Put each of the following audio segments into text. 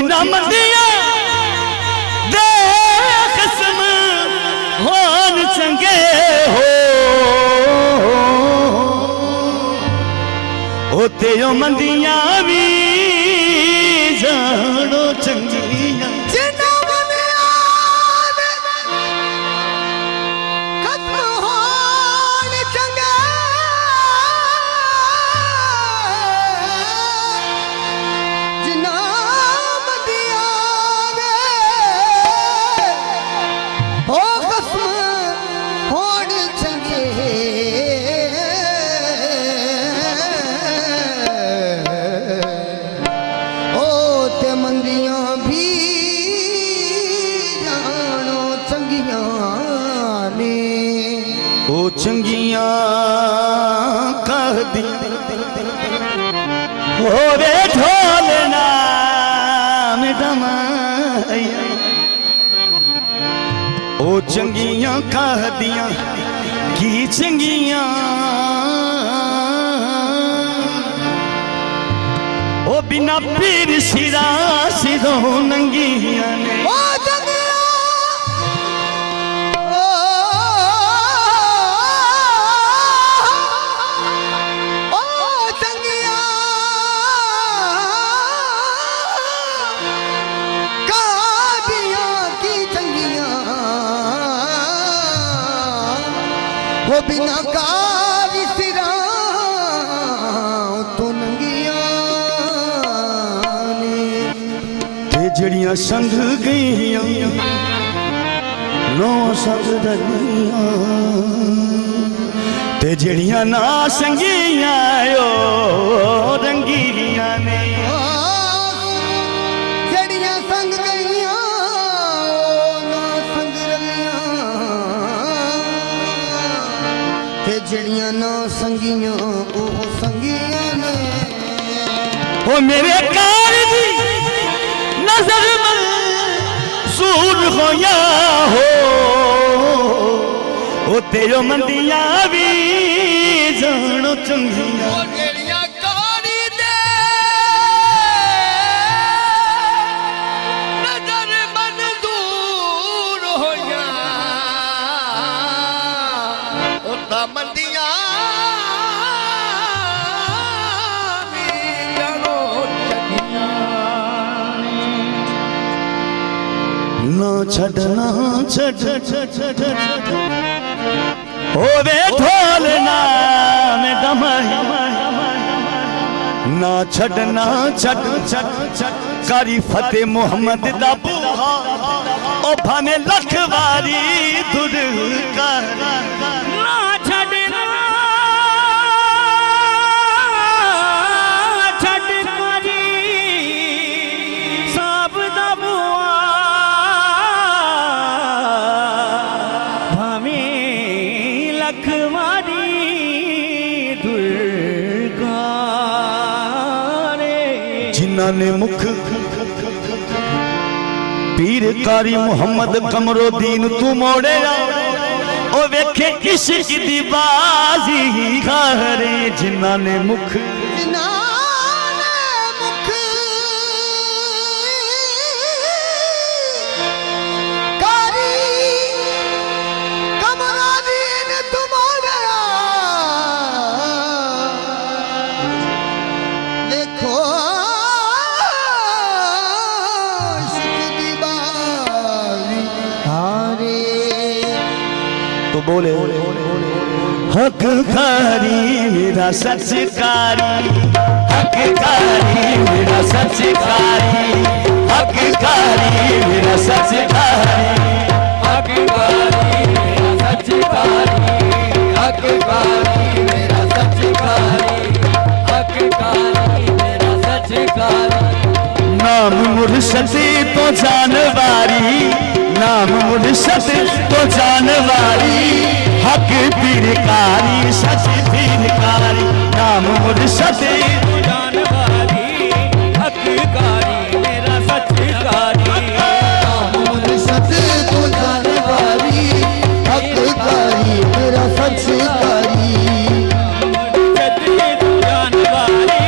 जिना मंदिया दे कसम होन चंगे हो ते ओ मंदिया भी जानो चंगिया चंगिया कह दी हो रे ढोलना में दमाया ओ चंगिया कह दिया की चंगिया ओ बिना पीर सिरा सिरो नंगिया ने वो बिना कारी सिरा तो नंगिया ते जड़ियां संग गईयां नो संग दलियां ते जड़ियां ना संगियां ओ रंगीलियां ने जड़ियां संग गईयां ना संग रलियां जड़ियां ना संगियां ओ संगियां ने ओ मेरे कार दी नजर मंसूर होया हो ओ तेरो मंदिया भी जानो चंगियां जड़ियां कारी दे नजर मंसूर होया ओ मंदिया ना छड़ना छड़ होवे ढोलना में दमाया ना छड़ना छड़ कारी फतेह मोहम्मद दा बूहा ओ भाने लखवारी दुर का जिन्होंने मुख पीर कारी मुहम्मद कमरोदीन तू मोड़े ओ वेखे इश्क दी बाजी घरे जिन्होंने मुख तो बोले हक कारी मेरा सचकारी हक कारी मेरा सचकारी हक कारी मेरा सचकारी हक कारी मेरा सचकारी हक कारी मेरा सचकारी हक कारी मेरा सचकारी नाम मुर्शद तो जानवारी नाम मुर्शद तो जानवारी हक पीरकारी सच पीरकारी नाम मुर्शद तो जानवारी हक कारी मेरा सचकारी नाम मुर्शद तो जानवारी हक कारी मेरा सचकारी मुर्शद तो जानवारी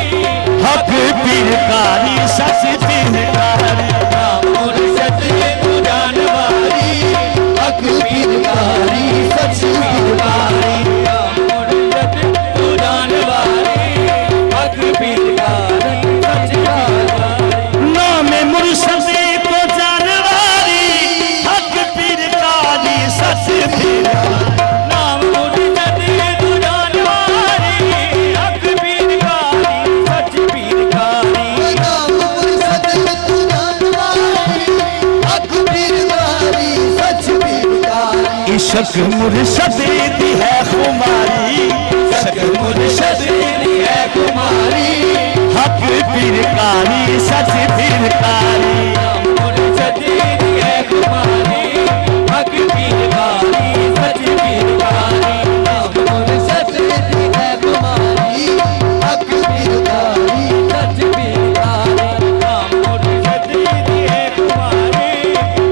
हक पीरकारी सच पीरकारी सच पीर नाम मुर्शद तू जानवारी हक पीर कारी सच पीर कारी नाम मुर्शद तू जानवारी हक पीर कारी सच पीर कारी इश्क मुर्शद दी है खुमारी इश्क मुर्शद दी है खुमारी हक पीर कारी सच पीर कारी नाम मुर्शद दी है कुमारी हक पीर कारी सच पीर कारी नाम मुर्शद दी है कुमारी हक पीर कारी सच पीर कारी नाम मुर्शद दी है कुमारी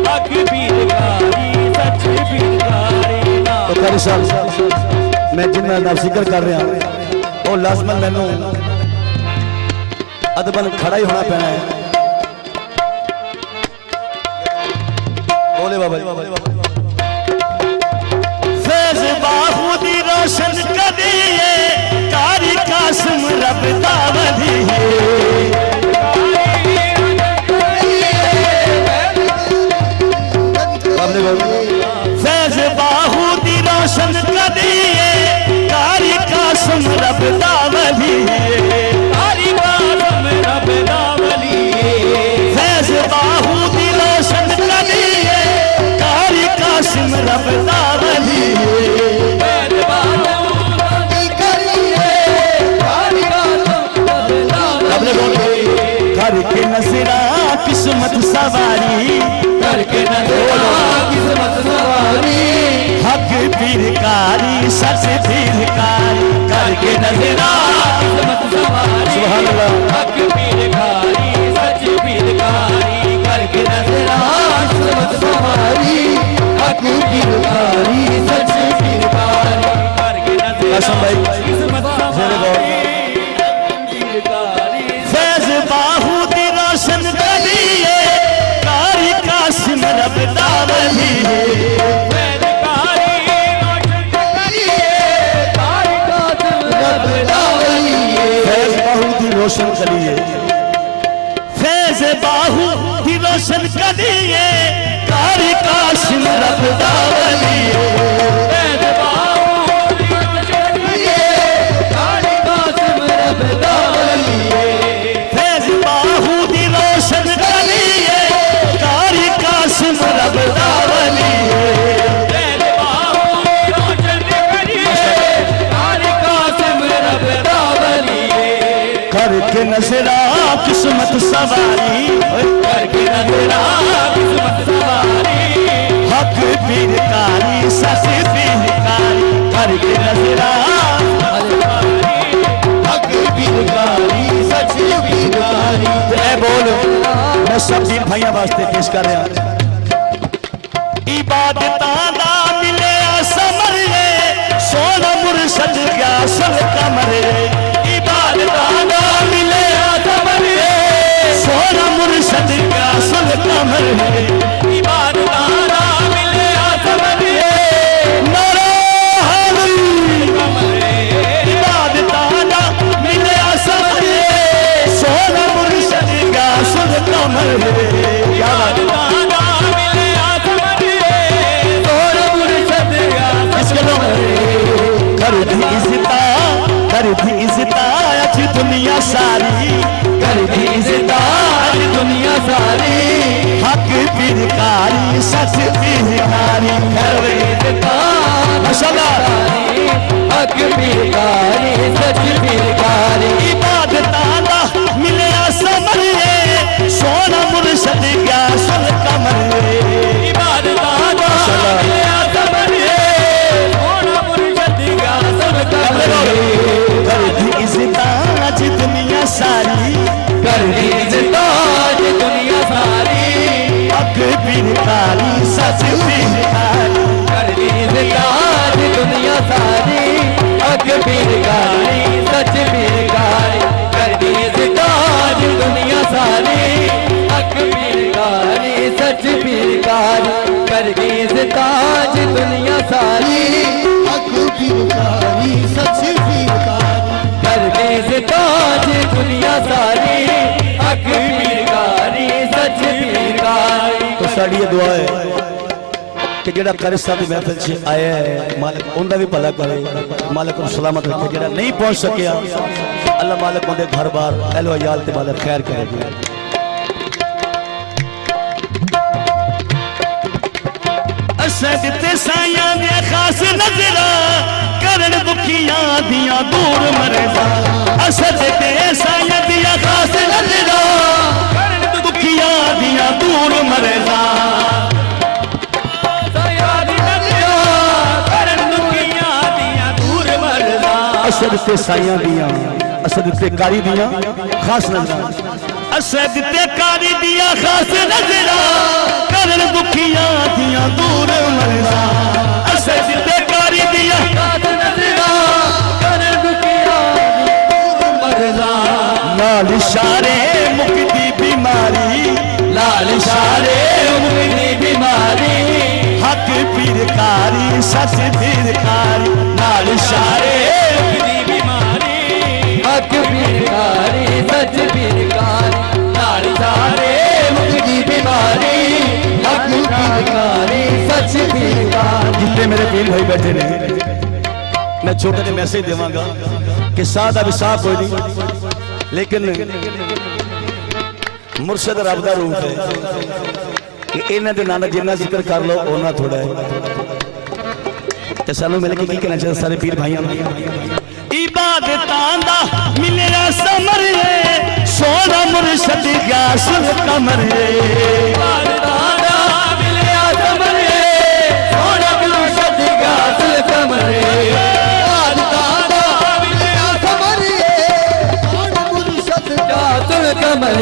हक पीर कारी सच पीर कारी तो कारी साहब मैं जिन्ना दा जिक्र कर रहा वो लाजमन मैनू अदबन खड़ा ही होना पैना है बोले बाबा फैज बाहू दी रोशन करिए कारी कासिम रब दावदी फैज बाहू दी रोशन करिए कारी कासिम रब दावदी कारी कासिम रब दावली फैज बाहू दी रोशन करिए कारी कासिम रब दावदी बैद बालों की करिए कारी कासिम रब दावली करके नजरा किस्मत सवारी करके नजरा किस्मत सवारी हक पीर कारी सच पीर कारी करके नजरा किस्मत सवारी सुभान अल्लाह हक पीर कारी सच पीर कारी करके नजरा किस्मत सवारी हक पीर कारी सच पीर कारी करके कसम नजरा भाई किस्मत जेरे गौर पीर कारी फैज बाहू दी रोशन करिए कारी कासिम रब दावली बैद कारी रोशन करिए कारी कासिम रब दावली फैज बाहू दी रोशन करिए फैज बाहू दी रोशन करिए कारी कासिम रब दावली बैद बाहों रोशन करिए कारी कासिम रब दावली फैज बाहू दी रोशन करिए कारी कासिम रब दावली बैद बाहों रोशन करिए कारी कासिम रब दावली करके नजरा किस्मत सवारी करके नजरा किस्मत सवारी हक पीर कारी सच पीर कारी करके नजरा हक पीर कारी सच पीर कारी ए बोल मैं सब दीन भाइयों वास्ते पेश कर रहा इबादतां दा मिले समरे सोना मुर्शद क्या सल कमरे इबादतां दा मिले समरे सोना मुर्शद क्या सल कमरे इबादतां दा मिले समरे नारा हैदरी इबादतां दा मिले समरे सोना मुर्शद क्या सल कमरे क्या बात है? कर दी इज़्ज़ता अज दुनिया सारी कर दी इज़्ज़ता अज दुनिया सारी हक पीर कारी सच पीर कारी कर दी इज़्ज़ता माशाअल्लाह हक पीर कारी सच पीर कारी इबादतां दा मिलिया समरे सोना मुर्शद क्या सल कमरे इबादतां दा मिलिया समरे सोना मुर्शद क्या सल कमरे कर दी इज़्ज़ता अज दुनिया सारी कर दी इज़्ज़ता अज दुनिया सारी हक पीर कारी सच पीर कारी कर दी इज़्ज़ता अज दुनिया सारी हक पीर कि जेड़ा कारी साहब की महफिल से आया है मालिक उनका भी भला करे, मालिक को सलामत रखे। जेड़ा नहीं पहुंच सकिया अल्लाह मालिक उनके घर बार अहलो अयाल ते मालिक खैर करेगी। सदते साया दे खास नजरा करन दुखियां दिया दूर मरदा। सदते साया दिया खास नजरा करन दुखियां दिया दूर मरदा। असद ते साइयां दिया असद ते कारी दिया खास नजरा। असद ते कारी दिया खास नजरा करन दुखियां दिया दूर मरदा। असद ते कारी दिया खास नजरा करन दुखियां दूर मरदा। लाल इशारे मुक्ति बीमारी, लाल इशारे मुक्ति बीमारी। हक पीरकारी सच पीरकारी, लाल इशारे हक पीरकारी सच पीरकारी। लाल इशारे मुक्ति बीमारी। हक पीरकारी सच पीरकारी। जितने मेरे पीर भाई बैठे ने मैं छोटे ने मैसेज देवांगा कि साथ अभी साफ कोई नहीं, लेकिन मुर्शद रब दा रूप है कि इन्हां दे नाल जिन्ना जिक्र कर लो उन्ना थोड़ा है। ते सानू मिल के की कहना चाहिए सारे पीर भाइयों को। इबादतां दा मिलिया समर सोना मुर्शद गासुल कमर। इबादतां दा मिलिया समर सोना मुर्शद गासुल कमर। इबादतां दा मिलिया समर सोना मुर्शद गासुल कमर।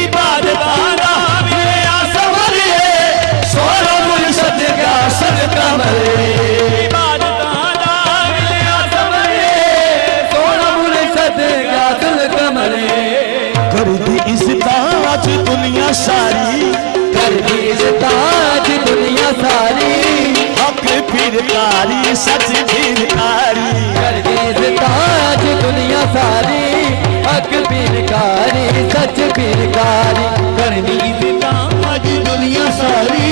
इबादतां दा मिलिया समर सोना मुर्शद गासुल कमर। आज दुनिया सारी कर दी इज्जत आज दुनिया सारी। हक पीरकारी सच पीरकारी। कर दी इज्जत आज दुनिया सारी। हक पीरकारी सच पीरकारी। कर दी इज्जत आज दुनिया सारी।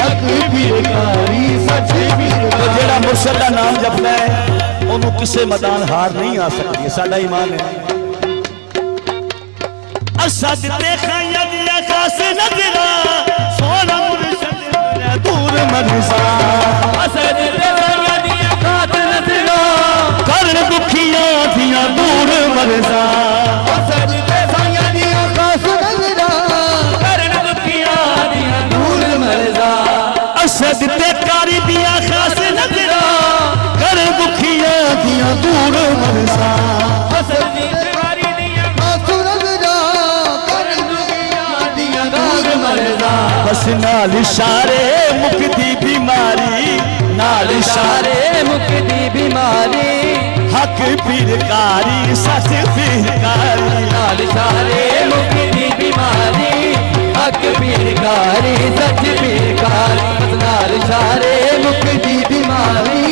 हक पीरकारी सच पीरकारी। जेड़ा मुर्शद का नाम जपदा है उन्होंने किसी मैदान हार नहीं आ सकती है, साडा ईमान है। असद ते खाया दिया खास नजरा सोना मुर्शद दूर मरदा। असद ते खाया दिया खास नजरा करन दुखियां दिया दूर मरदा। असद ते खाया दिया खास नजरा करन दुखियां दिया दूर मरदा। असद ते कारी दिया खास नजरा करन दुखियां दिया दूर मरदा। असद ते कारी दिया खास नजरा करन दुखियां दिया दूर मरदा। बस नाल इशारे मुक्ति बीमारी, नाल इशारे मुक्ति बीमारी। हक पीरकारी सच पीरकारी। नाल इशारे मुक्ति बीमारी। हक पीरकारी सच पीरकारी। नाल इशारे मुक्ति बीमारी।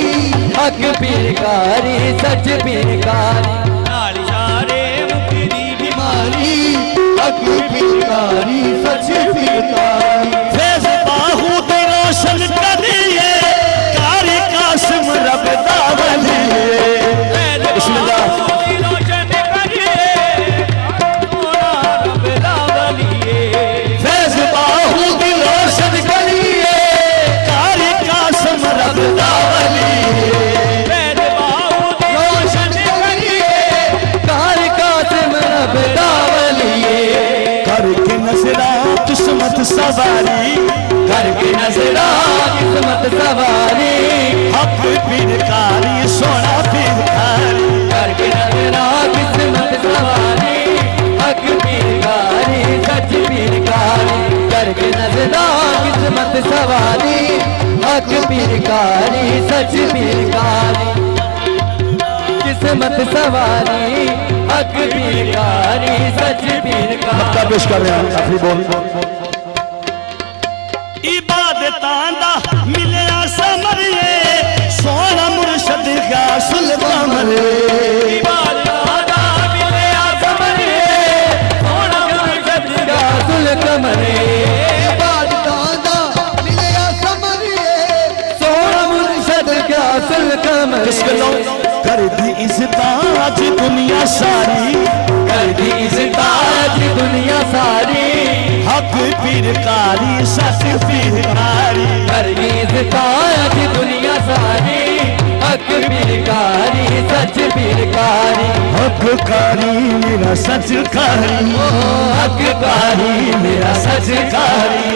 हक पीरकारी सच पीरकारी। नाल इशारे मुक्ति बीमारी। हक पीरकारी सच पीरकारी। फैज बाहू दे रोशन करिए कारी कासिम रब दा वलिए। बिस्मिल्लाह। फैज बाहू दी रोशन करिए कारी कासिम रब दा वलिए। करके नजरा किस्मत सवारी, करके नजरा किस्मत सवारी। हक पीरकारी सोना पीरकारी। करके नजरा किस्मत सवारी। हक पीरकारी सच पीरकारी। करके नजरा किस्मत सवारी। हक पीरकारी सच पीरकारी। किस्मत सवारी। हक पीरकारी सच पीरकारी। मक्का पेश कर रहे हैं आखिरी बोल। इबादतां दा मिलिया समर सोना मुर्शद गासुल कमर। इबादतां दा मिलिया समर सोना मुर्शद गासुल कमर। इबादतां दा मिलिया समर कमरे किस गलों कर दी इज्जत अज दुनिया सारी कर दी इज्जत अज दुनिया सारी हक पीरकारी सच पीरकारी कर दी इज्जत अज दुनिया सारी हक पीरकारी सच पीरकारी हक कारी मेरा सच कारी हक कारी मेरा सच कारी